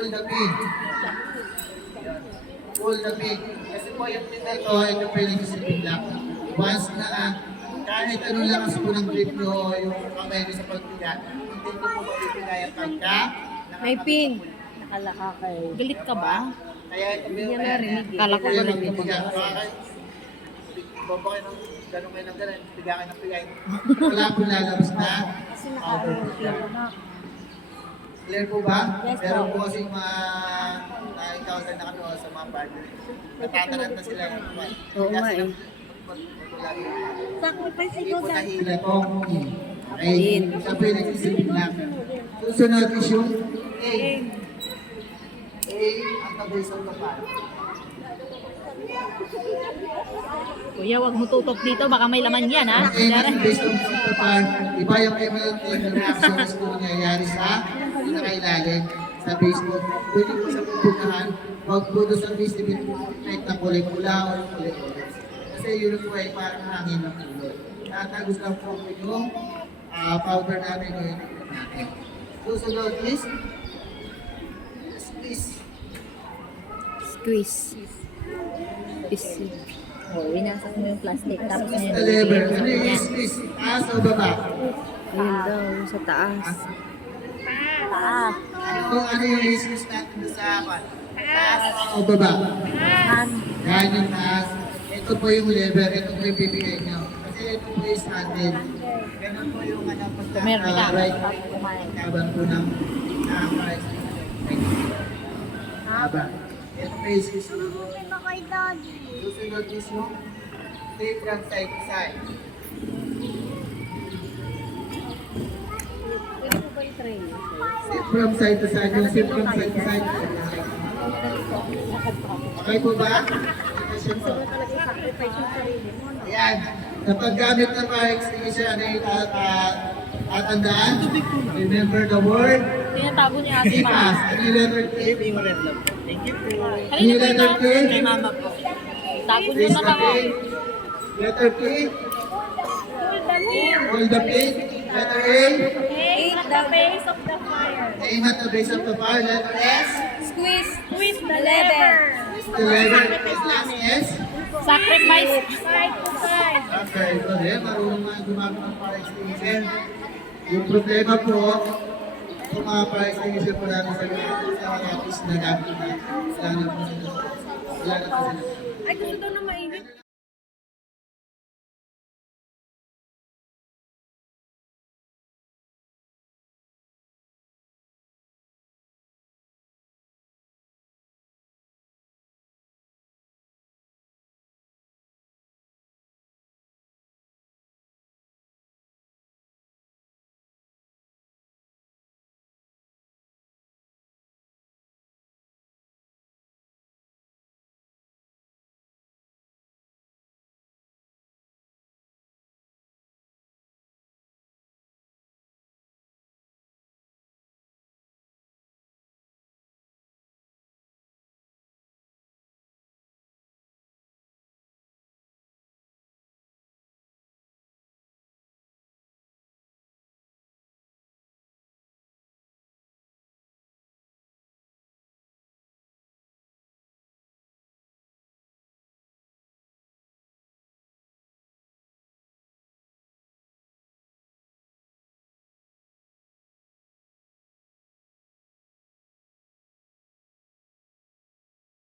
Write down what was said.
All the pig. All the pig. Kasi po yung pig na ito pwede isipin lang. Once na kahit anong lakas po ng grip nyo, yung kamay nyo sa pagpiga, hindi ko po mapipigayang pagka May pin. Nakalaka kayo. Galit ka ba? kaya ito Hindi yung niya narinig. kala Kala ko ko yung galit ka magpiga. ba? Baba kayo ng gano'n kayo ng gano'n, piga kayo ng pigay. Wala po lalabas na. Kasi naka-airplane na. Clear po ba? Yes, Pero po. po kasi na-encounter na kami sa mga partner. Natatanad na sila. Oo nga eh. Sacrifice Hindi ikaw po sa nahila tong ay siya po yung nag-isipin lang. Susunod is yung A. A, ang tabis ng kapal. Kuya, wag mo tutok dito. Baka may laman yan, ha? A, ang tabis ng kapal. Iba yung chemical reactions po nangyayari sa nakailalim sa baseball. Pwede po sa pupunahan, huwag po doon sa visible kahit na kulay pula o kulay orange. Kasi yun po ay parang hangin ng kulay. Tatagos lang po yung powder namin o yung natin. Susunod is squeeze. Squeeze. Squeeze. Oh, winasak mo yung plastic. Tapos Squeeze ngayon. the lever. Ano yung squeeze? Taas o baba? Yun daw, sa taas. Taas. Ano yung squeeze natin doon sa akin? Taas o baba? Yan yung taas. Ito po yung lever. Ito po yung bibigay nyo. Kasi ito po yung handle. Ganun po yung Meron ka. right. Kaban po ng right. Kaban. Ito po yung squeeze. na kay Daddy. Susunod is yung stay from side to side. Pwede mo ba i-train? Step from side to side. Yung step from side to side. Okay po ba? Question po. Talaga i-sacrifice yung sarili mo. Ayan. Kapag gamit ng fire extinguisher, ano yung tatandaan? Remember the word? Tinatago niya ate Ipas. ma. Ano yung letter K? Thank you po. Ano yung letter K? Kay mama po. Tago niyo Please na the ako. K. Letter K. Hold the pin. Letter A. Aim at the base of the fire. Aim at the base of the fire. Letter S. Squeeze the lever. The letter last S. Sacrifice. Side to side. Okay, ito rin. Marunong nga gumamit ng fire extinguisher. Yung problema po, kung mga fire extinguisher po namin sa office na gamit na, wala na po sila. Ay, gusto daw